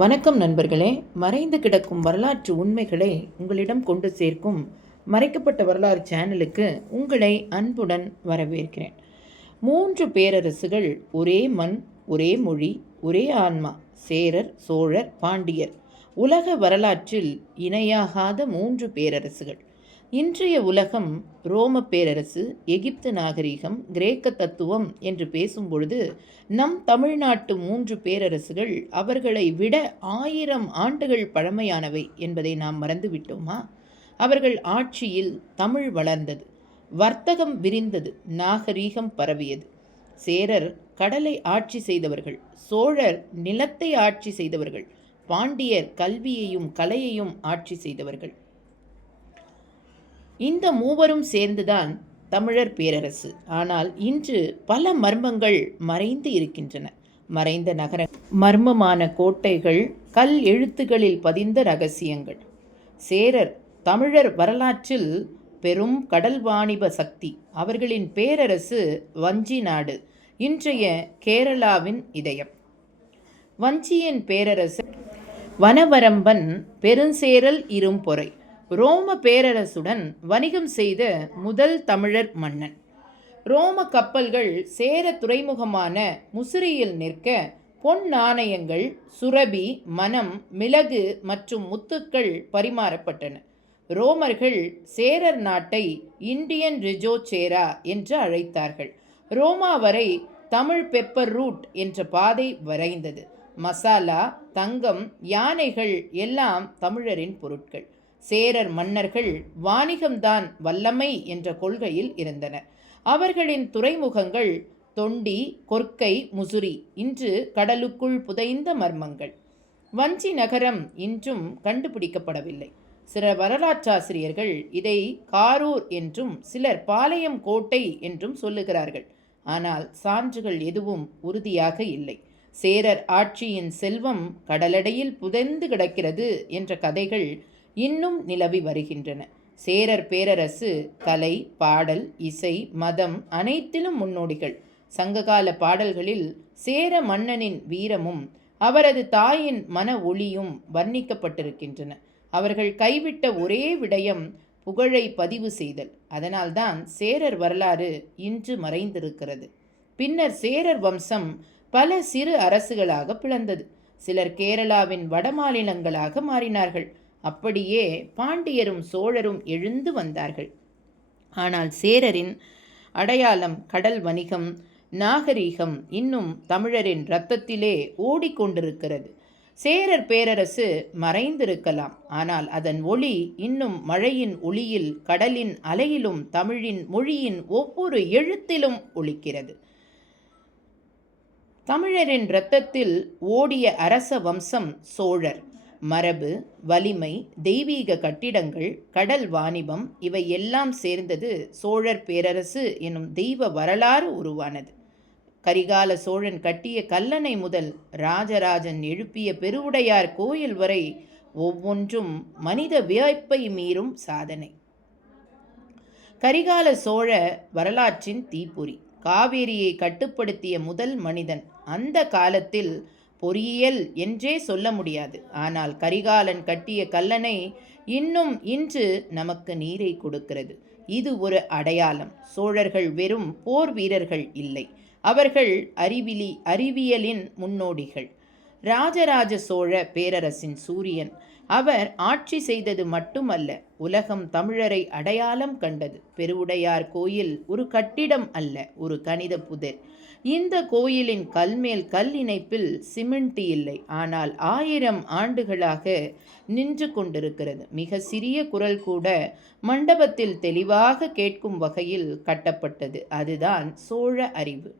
வணக்கம் நண்பர்களே. மறைந்து கிடக்கும் வரலாற்று உண்மைகளை உங்களிடம் கொண்டு சேர்க்கும் மறைக்கப்பட்ட வரலாறு சேனலுக்கு உங்களை அன்புடன் வரவேற்கிறேன். 3 பேரரசுகள், ஒரே மண், ஒரே மொழி, ஒரே ஆன்மா. சேரர், சோழர், பாண்டியர். உலக வரலாற்றில் இணையாகாத 3 பேரரசுகள். இன்றைய உலகம் ரோம பேரரசு, எகிப்து நாகரிகம், கிரேக்க தத்துவம் என்று பேசும்பொழுது நம் தமிழ்நாட்டு 3 பேரரசுகள் அவர்களை விட 1000 ஆண்டுகள் பழமையானவை என்பதை நாம் மறந்துவிட்டோமா? அவர்கள் ஆட்சியில் தமிழ் வளர்ந்தது, வர்த்தகம் விரிந்தது, நாகரீகம் பரவியது. சேரர் கடலை ஆட்சி செய்தவர்கள், சோழர் நிலத்தை ஆட்சி செய்தவர்கள், பாண்டியர் கல்வியையும் கலையையும் ஆட்சி செய்தவர்கள். இந்த மூவரும் சேர்ந்துதான் தமிழர் பேரரசு. ஆனால் இன்று பல மர்மங்கள் மறைந்து இருக்கின்றன. மறைந்த நகர, மர்மமான கோட்டைகள், கல் எழுத்துகளில் பதிந்த இரகசியங்கள். சேரர் தமிழர் வரலாற்றில் பெரும் கடல் வாணிப சக்தி. அவர்களின் பேரரசு வஞ்சி நாடு, இன்றைய கேரளாவின் இதயம். வஞ்சியின் பேரரசு வனவரம்பன் பெருஞ்சேரல் இரும்பொறை. ரோம பேரரசுடன் வணிகம் செய்த முதல் தமிழர் மன்னன். ரோம கப்பல்கள் சேர துறைமுகமான முசிறியில் நிற்க பொன் நாணயங்கள், சுரபி, மனம், மிளகு மற்றும் முத்துக்கள் பரிமாறப்பட்டன. ரோமர்கள் சேரர் நாட்டை இந்தியன் ரிஜோசேரா என்று அழைத்தார்கள். ரோமா வரை தமிழ் பெப்பர் ரூட் என்ற பாதை வரைந்தது. மசாலா, தங்கம், யானைகள் எல்லாம் தமிழரின் பொருட்கள். சேரர் மன்னர்கள் வாணிகம்தான் வல்லமை என்ற கொள்கையில் இருந்தனர். அவர்களின் துறைமுகங்கள் தொண்டி, கொர்க்கை, முசிறி, இன்று கடலுக்குள் புதைந்த மர்மங்கள். வஞ்சி நகரம் இன்றும் கண்டுபிடிக்கப்படவில்லை. சில வரலாற்றாசிரியர்கள் இதை காரூர் என்றும் சிலர் பாளையம் கோட்டை என்றும் சொல்லுகிறார்கள். ஆனால் சான்றுகள் எதுவும் உறுதியாக இல்லை. சேரர் ஆட்சியின் செல்வம் கடலடையில் புதைந்து கிடக்கிறது என்ற கதைகள் இன்னும் நிலவி வருகின்றன. சேரர் பேரரசு கலை, பாடல், இசை, மதம் அனைத்திலும் முன்னோடிகள். சங்ககால பாடல்களில் சேர மன்னனின் வீரமும் அவரது தாயின் மன ஒளியும் வர்ணிக்கப்பட்டிருக்கின்றன. அவர்கள் கைவிட்ட ஒரே விடயம் புகழை பதிவு செய்தல். அதனால்தான் சேரர் வரலாறு இன்று மறைந்திருக்கிறது. பின்னர் சேரர் வம்சம் பல சிறு அரசுகளாக பிளந்தது. சிலர் கேரளாவின் வடமாநிலங்களாக மாறினார்கள். அப்படியே பாண்டியரும் சோழரும் எழுந்து வந்தார்கள். ஆனால் சேரரின் அடையாளம், கடல் வணிகம், நாகரீகம் இன்னும் தமிழரின் இரத்தத்திலே ஓடிக்கொண்டிருக்கிறது. சேரர் பேரரசு மறைந்திருக்கலாம், ஆனால் அதன் ஒளி இன்னும் மழையின் ஒளியில், கடலின் அலையிலும், தமிழின் மொழியின் ஒவ்வொரு எழுத்திலும் ஒலிக்கிறது. தமிழரின் இரத்தத்தில் ஓடிய அரச வம்சம் சோழர். மரபு, வலிமை, தெய்வீக கட்டிடங்கள், கடல் வாணிபம் இவை எல்லாம் சேர்ந்தது சோழர் பேரரசு எனும் தெய்வ வரலாறு உருவானது. கரிகால சோழன் கட்டிய கல்லணை முதல் ராஜராஜன் எழுப்பிய பெருவுடையார் கோயில் வரை ஒவ்வொன்றும் மனித வியப்பை மீறும் சாதனை. கரிகால சோழ வரலாற்றின் தீப்பொறி. காவேரியை கட்டுப்படுத்திய முதல் மனிதன். அந்த காலத்தில் பொறியியல் என்றே சொல்ல முடியாது. ஆனால் கரிகாலன் கட்டிய கல்லணை இன்னும் இன்று நமக்கு நீரை கொடுக்கிறது. இது ஒரு அடையாளம். சோழர்கள் வெறும் போர் வீரர்கள் இல்லை, அவர்கள் அறிவியலின் முன்னோடிகள். ராஜராஜ சோழ பேரரசின் சூரியன். அவர் ஆட்சி செய்தது மட்டுமல்ல, உலகம் தமிழரை அடையாளம் கண்டது. பெருவுடையார் கோயில் ஒரு கட்டிடம் அல்ல, ஒரு கணித புதிர். இந்த கோயிலின் கல்மேல் கல் இணைப்பில் சிமெண்ட் இல்லை, ஆனால் 1000 ஆண்டுகளாக நின்று கொண்டிருக்கிறது. மிக சிறிய குரல் கூட மண்டபத்தில் தெளிவாக கேட்கும் வகையில் கட்டப்பட்டது. அதுதான் சோழ அறிவு.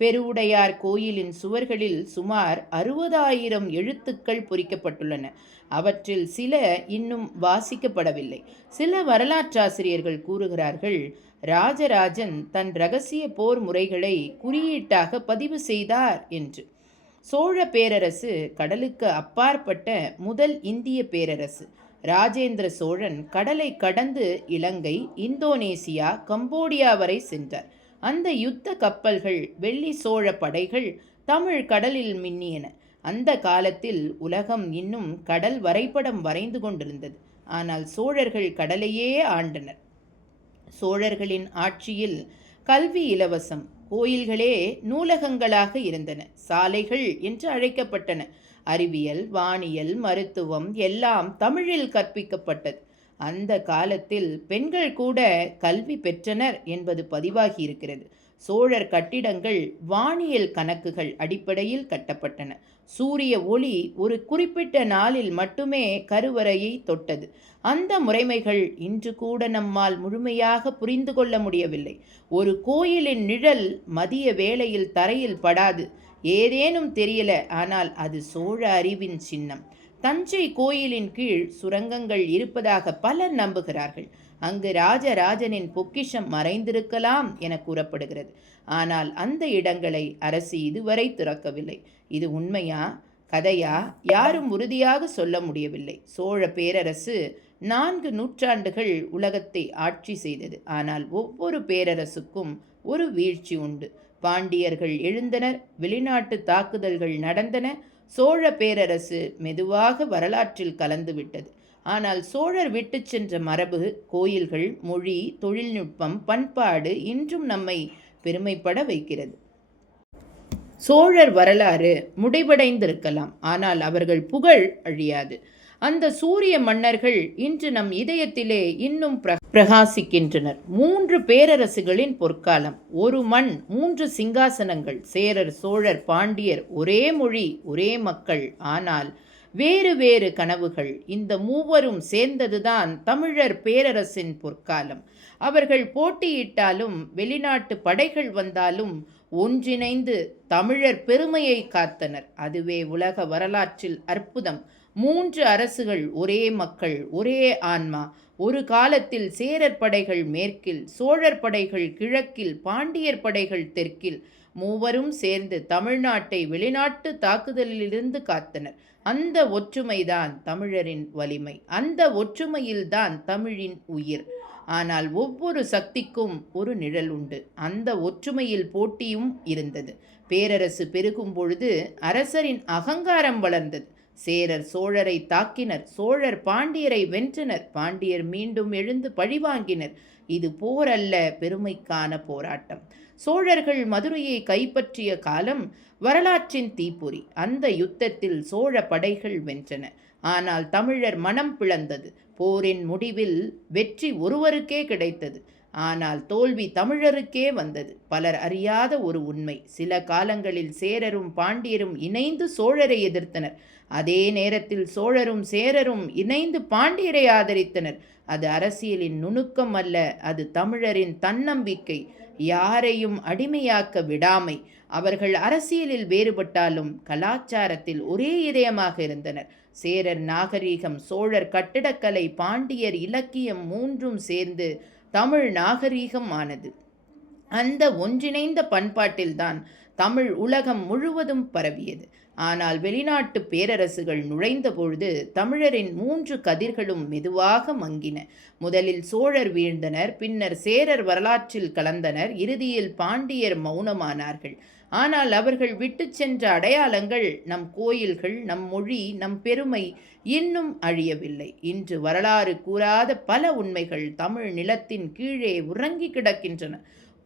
பெருவுடையார் கோயிலின் சுவர்களில் சுமார் 60,000 எழுத்துக்கள் பொறிக்கப்பட்டுள்ளன. அவற்றில் சில இன்னும் வாசிக்கப்படவில்லை. சில வரலாற்றாசிரியர்கள் கூறுகிறார்கள், ராஜராஜன் தன் இரகசிய போர் முறைகளை குறியீட்டாக பதிவு செய்தார் என்று. சோழ பேரரசு கடலுக்கு அப்பாற்பட்ட முதல் இந்திய பேரரசு. ராஜேந்திர சோழன் கடலை கடந்து இலங்கை, இந்தோனேசியா, கம்போடியா வரை சென்றார். அந்த யுத்த கப்பல்கள், வெள்ளி சோழ படைகள் தமிழ் கடலில் மின்னியன. அந்த காலத்தில் உலகம் இன்னும் கடல் வரைபடம் வரைந்து கொண்டிருந்தது. ஆனால் சோழர்கள் கடலையே ஆண்டனர். சோழர்களின் ஆட்சியில் கல்வி இலவசம், கோயில்களே நூலகங்களாக இருந்தன, சாலைகள் என்று அழைக்கப்பட்டன. அறிவியல், வானியல், மருத்துவம் எல்லாம் தமிழில் கற்பிக்கப்பட்டது. அந்த காலத்தில் பெண்கள் கூட கல்வி பெற்றனர் என்பது பதிவாகி இருக்கிறது. சோழர் கட்டிடங்கள் வானியல் கணக்குகள் அடிப்படையில் கட்டப்பட்டன. சூரிய ஒளி ஒரு குறிப்பிட்ட நாளில் மட்டுமே கருவறையை தொட்டது. அந்த முறைமைகள் இன்று கூட நம்மால் முழுமையாக புரிந்து கொள்ள முடியவில்லை. ஒரு கோயிலின் நிழல் மதிய வேளையில் தரையில் படாது. ஏதேனும் தெரியல, ஆனால் அது சோழ அறிவின் சின்னம். தஞ்சை கோயிலின் கீழ் சுரங்கங்கள் இருப்பதாக பலர் நம்புகிறார்கள். அங்கு ராஜராஜனின் பொக்கிஷம் மறைந்திருக்கலாம் என கூறப்படுகிறது. ஆனால் அந்த இடங்களை அரசு இதுவரை திறக்கவில்லை. இது உண்மையா, கதையா? யாரும் உறுதியாக சொல்ல முடியவில்லை. சோழ பேரரசு 4 நூற்றாண்டுகள் உலகத்தை ஆட்சி செய்தது. ஆனால் ஒவ்வொரு பேரரசுக்கும் ஒரு வீழ்ச்சி உண்டு. பாண்டியர்கள் எழுந்தனர், வெளிநாட்டு தாக்குதல்கள் நடந்தன. சோழ பேரரசு மெதுவாக வரலாற்றில் கலந்துவிட்டது. ஆனால் சோழர் விட்டு சென்ற மரபு, கோயில்கள், மொழி, தொழில்நுட்பம், பண்பாடு இன்றும் நம்மை பெருமைப்பட வைக்கிறது. சோழர் வரலாறு முடிவடைந்திருக்கலாம், ஆனால் அவர்கள் புகழ் அழியாது. அந்த சூரிய மன்னர்கள் இன்று நம் இதயத்திலே இன்னும் பிரகாசிக்கின்றனர். 3 பேரரசுகளின் பொற்காலம், ஒரு மண், 3 சிங்காசனங்கள். சேரர், சோழர், பாண்டியர், ஒரே மொழி, ஒரே மக்கள், ஆனால் வேறு வேறு கனவுகள். இந்த மூவரும் சேர்ந்ததுதான் தமிழர் பேரரசின் பொற்காலம். அவர்கள் போட்டியிட்டாலும், வெளிநாட்டு படைகள் வந்தாலும் ஒன்றிணைந்து தமிழர் பெருமையை காத்தனர். அதுவே உலக வரலாற்றில் அற்புதம். 3 அரசுகள், ஒரே மக்கள், ஒரே ஆன்மா. ஒரு காலத்தில் சேரர் படைகள் மேற்கில், சோழர் படைகள் கிழக்கில், பாண்டியர் படைகள் தெற்கில். மூவரும் சேர்ந்து தமிழ்நாட்டை வெளிநாட்டு தாக்குதலிலிருந்து காத்தனர். அந்த ஒற்றுமைதான் தமிழரின் வலிமை. அந்த ஒற்றுமையில்தான் தமிழின் உயிர். ஆனால் ஒவ்வொரு சக்திக்கும் ஒரு நிழல் உண்டு. அந்த ஒற்றுமையில் போட்டியும் இருந்தது. பேரரசு பெருகும் பொழுது அரசரின் அகங்காரம் வளர்ந்தது. சேரர் சோழரை தாக்கினர், சோழர் பாண்டியரை வென்றனர், பாண்டியர் மீண்டும் எழுந்து பழிவாங்கினர். இது போர் அல்ல, பெருமைக்கான போராட்டம். சோழர்கள் மதுரையை கைப்பற்றிய காலம் வரலாற்றின் தீப்பொறி. அந்த யுத்தத்தில் சோழ படைகள் வென்றன. ஆனால் தமிழர் மனம் பிளந்தது. போரின் முடிவில் வெற்றி ஒருவருக்கே கிடைத்தது, ஆனால் தோல்வி தமிழருக்கே வந்தது. பலர் அறியாத ஒரு உண்மை, சில காலங்களில் சேரரும் பாண்டியரும் இணைந்து சோழரை எதிர்த்தனர். அதே நேரத்தில் சோழரும் சேரரும் இணைந்து பாண்டியரை ஆதரித்தனர். அது அரசியலின் நுணுக்கம் அல்ல, அது தமிழரின் தன்னம்பிக்கை, யாரையும் அடிமையாக்க விடாமை. அவர்கள் அரசியலில் வேறுபட்டாலும் கலாச்சாரத்தில் ஒரே இதயமாக இருந்தனர். சேரர் நாகரீகம், சோழர் கட்டிடக்கலை, பாண்டியர் இலக்கியம் மூன்றும் சேர்ந்து தமிழ் நாகரீகம் ஆனது. அந்த ஒன்றிணைந்த பண்பாட்டில்தான் தமிழ் உலகம் முழுவதும் பரவியது. ஆனால் வெளிநாட்டு பேரரசுகள் நுழைந்த பொழுது தமிழரின் 3 கதிர்களும் மெதுவாக மங்கின. முதலில் சோழர் வீழ்ந்தனர், பின்னர் சேரர் வரலாற்றில் கலந்தனர், இறுதியில் பாண்டியர் மௌனமானார்கள். ஆனால் அவர்கள் விட்டு சென்ற அடையாளங்கள், நம் கோயில்கள், நம் மொழி, நம் பெருமை இன்னும் அழியவில்லை. இன்று வரலாறு கூறாத பல உண்மைகள் தமிழ் நிலத்தின் கீழே உறங்கி கிடக்கின்றன.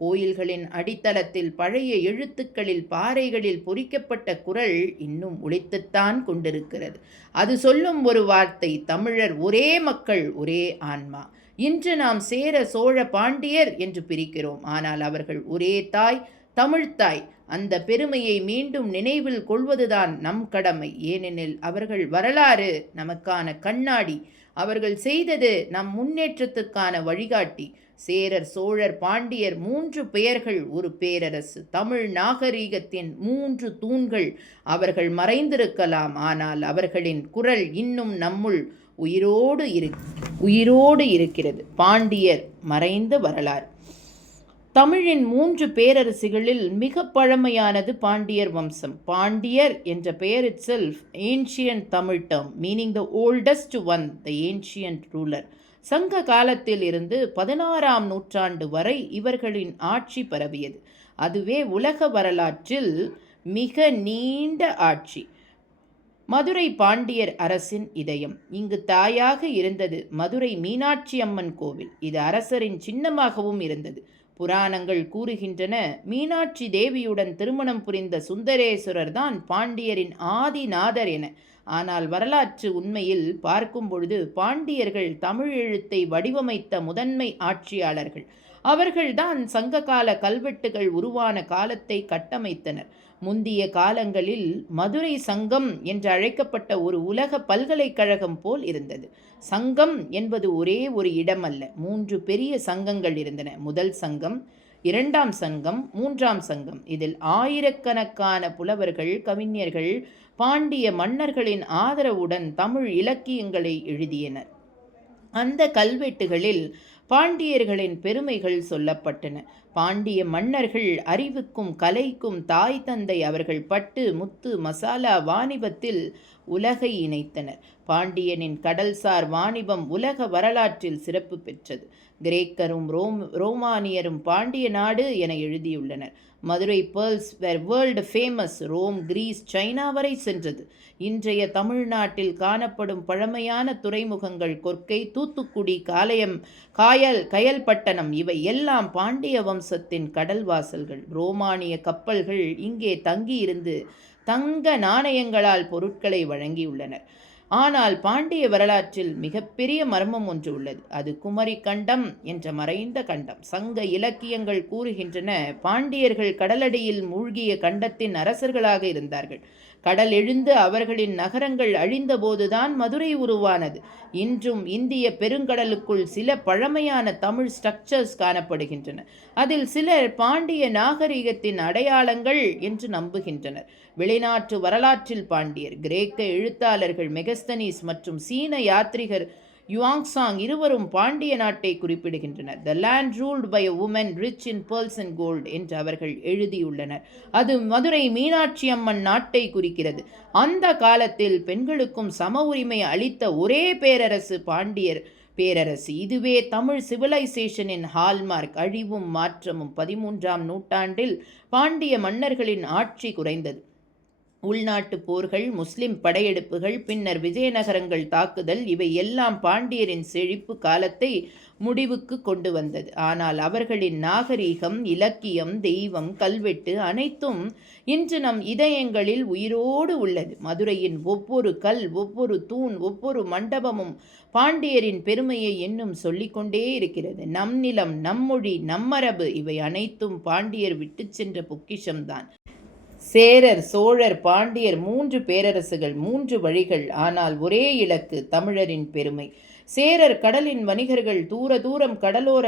கோயில்களின் அடித்தளத்தில் பழைய எழுத்துக்களில், பாறைகளில் பொறிக்கப்பட்ட குரல் இன்னும் ஒலித்துத்தான் கொண்டிருக்கிறது. அது சொல்லும் ஒரு வார்த்தை, தமிழர் ஒரே மக்கள், ஒரே ஆன்மா. இன்று நாம் சேர, சோழ, பாண்டியர் என்று பிரிக்கிறோம், ஆனால் அவர்கள் ஒரே தாய், தமிழ்த்தாய். அந்த பெருமையை மீண்டும் நினைவில் கொள்வதுதான் நம் கடமை. ஏனெனில் அவர்கள் வரலாறு நமக்கான கண்ணாடி, அவர்கள் செய்தது நம் முன்னேற்றத்துக்கான வழிகாட்டி. சேரர், சோழர், பாண்டியர் 3 பெயர்கள், ஒரு பேரரசு. தமிழ் நாகரீகத்தின் 3 தூண்கள். அவர்கள் மறைந்திருக்கலாம், ஆனால் அவர்களின் குரல் இன்னும் நம்முள் உயிரோடு இருக்கிறது. பாண்டியர் மறைந்த வரலாறு. தமிழின் 3 பேரரசுகளில் மிக பழமையானது பாண்டியர் வம்சம். பாண்டியர் என்ற பெயர் itself ancient Tamil term meaning the oldest one, the ancient ruler. சங்க காலத்தில் இருந்து 16ஆம் நூற்றாண்டு வரை இவர்களின் ஆட்சி பரவியது. அதுவே உலக வரலாற்றில் மிக நீண்ட ஆட்சி. மதுரை பாண்டியர் அரசின் இதயம். இங்கு தாயாக இருந்தது மதுரை மீனாட்சி அம்மன் கோவில். இது அரசரின் சின்னமாகவும் இருந்தது. புராணங்கள் கூறுகின்றன, மீனாட்சி தேவியுடன் திருமணம் புரிந்த சுந்தரேஸ்வரர் தான் பாண்டியரின் ஆதிநாதர் என. ஆனால் வரலாற்று உண்மையில் பார்க்கும் பொழுது பாண்டியர்கள் தமிழ் எழுத்தை வடிவமைத்த முதன்மை ஆட்சியாளர்கள். அவர்கள்தான் சங்ககால கல்வெட்டுகள் உருவான காலத்தை கட்டமைத்தனர். முந்திய காலங்களில் மதுரை சங்கம் என்று அழைக்கப்பட்ட ஒரு உலக பல்கலைக்கழகம் போல் இருந்தது. சங்கம் என்பது ஒரே ஒரு இடம் அல்ல, 3 பெரிய சங்கங்கள் இருந்தன. முதல் சங்கம், 2ஆம் சங்கம், 3ஆம் சங்கம். இதில் ஆயிரக்கணக்கான புலவர்கள், கவிஞர்கள் பாண்டிய மன்னர்களின் ஆதரவுடன் தமிழ் இலக்கியங்களை எழுதியனர். அந்த கல்வெட்டுகளில் பாண்டியர்களின் பெருமைகள் சொல்லப்பட்டன. பாண்டிய மன்னர்கள் அறிவுக்கும் கலைக்கும் தாய் தந்தை. அவர்கள் பட்டு, முத்து, மசாலா வாணிபத்தில் உலகை இணைத்தனர். பாண்டியனின் கடல்சார் வாணிபம் உலக வரலாற்றில் சிறப்பு பெற்றது. கிரேக்கரும் ரோமானியரும் பாண்டிய நாடு என எழுதியுள்ளனர். Madurai pearls were world famous. Rome, Greece, China வரை சென்றது. இன்றைய தமிழ்நாட்டில் காணப்படும் பழமையான துறைமுகங்கள் கொர்க்கை, தூத்துக்குடி, கயல்பட்டணம் இவை எல்லாம் பாண்டிய வம்சத்தின் கடல் வாசல்கள். ரோமானிய கப்பல்கள் இங்கே தங்கியிருந்து தங்க நாணயங்களால் பொருட்களை வழங்கியுள்ளனர். ஆனால் பாண்டிய வரலாற்றில் மிகப்பெரிய மர்மம் ஒன்று உள்ளது. அது குமரி கண்டம் என்ற மறைந்த கண்டம். சங்க இலக்கியங்கள் கூறுகின்றன, பாண்டியர்கள் கடலடியில் மூழ்கிய கண்டத்தின் அரசர்களாக இருந்தார்கள். கடல் எழுந்து அவர்களின் நகரங்கள் அழிந்தபோதுதான் மதுரை உருவானது. இன்றும் இந்திய பெருங்கடலுக்குள் சில பழமையான தமிழ் ஸ்ட்ரக்சர்ஸ் காணப்படுகின்றன. அதில் சிலர் பாண்டிய நாகரிகத்தின் அடையாளங்கள் என்று நம்புகின்றனர். வெளிநாட்டு வரலாற்றில் பாண்டியர், கிரேக்க எழுத்தாளர்கள் மெகஸ்தனீஸ் மற்றும் சீன யாத்ரிகர் யுவாங்சாங் இருவரும் பாண்டிய நாட்டை குறிப்பிடுகின்றனர். The land ruled by a woman rich in pearls and gold என்று அவர்கள் எழுதியுள்ளனர். அது மதுரை மீனாட்சி அம்மன் நாட்டை குறிக்கிறது. அந்த காலத்தில் பெண்களுக்கும் சம உரிமை அளித்த ஒரே பேரரசு பாண்டியர் பேரரசு. இதுவே தமிழ் சிவிலைசேஷனின் ஹால்மார்க். அழிவும் மாற்றமும். 13ஆம் நூற்றாண்டில் பாண்டிய மன்னர்களின் ஆட்சி குறைந்தது. உள்நாட்டு போர்கள், முஸ்லிம் படையெடுப்புகள், பின்னர் விஜயநகரங்கள் தாக்குதல் இவை எல்லாம் பாண்டியரின் செழிப்பு காலத்தை முடிவுக்கு கொண்டு வந்தது. ஆனால் அவர்களின் நாகரீகம், இலக்கியம், தெய்வம், கல்வெட்டு அனைத்தும் இன்று நம் இதயங்களில் உயிரோடு உள்ளது. மதுரையின் ஒவ்வொரு கல், ஒவ்வொரு தூண், ஒவ்வொரு மண்டபமும் பாண்டியரின் பெருமையை இன்னும் சொல்லிக்கொண்டே இருக்கிறது. நம் நிலம், நம் மொழி, நம்மரபு இவை அனைத்தும் பாண்டியர் விட்டு சென்ற பொக்கிஷம்தான். சேரர், சோழர், பாண்டியர் 3 பேரரசுகள், 3 வழிகள், ஆனால் ஒரே இலக்கு, தமிழரின் பெருமை. சேரர் கடலின் வணிகர்கள், தூரம் கடலோர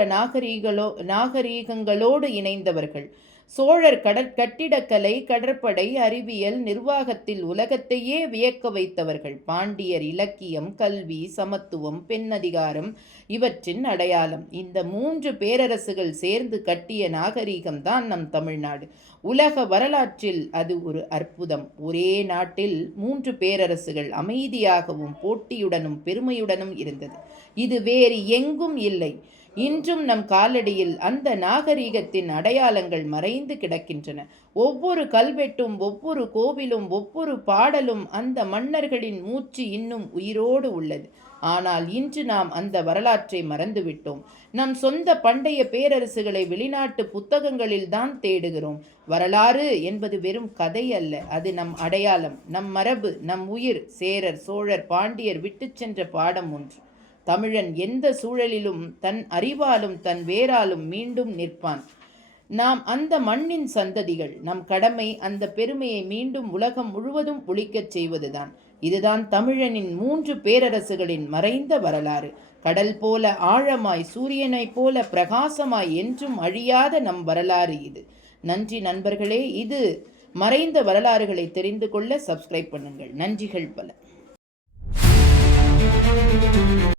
நாகரீகங்களோடு இணைந்தவர்கள். சோழர் கட்டிடக்கலை, கடற்படை, அறிவியல், நிர்வாகத்தில் உலகத்தையே வியக்க வைத்தவர்கள். பாண்டியர் இலக்கியம், கல்வி, சமத்துவம், பெண் அதிகாரம் இவற்றின் அடையாளம். இந்த 3 பேரரசுகள் சேர்ந்து கட்டிய நாகரீகம்தான் நம் தமிழ்நாடு. உலக வரலாற்றில் அது ஒரு அற்புதம். ஒரே நாட்டில் 3 பேரரசுகள் அமைதியாகவும் போட்டியுடனும் பெருமையுடனும் இருந்தது. இது வேறு எங்கும் இல்லை. இன்றும் நம் காலடியில் அந்த நாகரீகத்தின் அடையாளங்கள் மறைந்து கிடக்கின்றன. ஒவ்வொரு கல்வெட்டும், ஒவ்வொரு கோவிலும், ஒவ்வொரு பாடலும் அந்த மன்னர்களின் மூச்சு இன்னும் உயிரோடு உள்ளது. ஆனால் இன்று நாம் அந்த வரலாற்றை மறந்துவிட்டோம். நம் சொந்த பண்டைய பேரரசுகளை வெளிநாட்டு புத்தகங்களில் தான் தேடுகிறோம். வரலாறு என்பது வெறும் கதை அல்ல, அது நம் அடையாளம், நம் மரபு, நம் உயிர். சேரர், சோழர், பாண்டியர் விட்டு சென்ற பாடம் ஒன்று. தமிழன் எந்த சூழலிலும் தன் அறிவாலும் தன் வேராலும் மீண்டும் நிற்பான். நாம் அந்த மண்ணின் சந்ததிகள். நம் கடமை அந்த பெருமையை மீண்டும் உலகம் முழுவதும் ஒலிக்கச் செய்வதுதான். இதுதான் தமிழனின் 3 பேரரசுகளின் மறைந்த வரலாறு. கடல் போல ஆழமாய், சூரியனைப் போல பிரகாசமாய் என்றும் அழியாத நம் வரலாறு இது. நன்றி நண்பர்களே. இது மறைந்த வரலாறுகளை தெரிந்து கொள்ள சப்ஸ்கிரைப் பண்ணுங்கள். நன்றிகள் பல.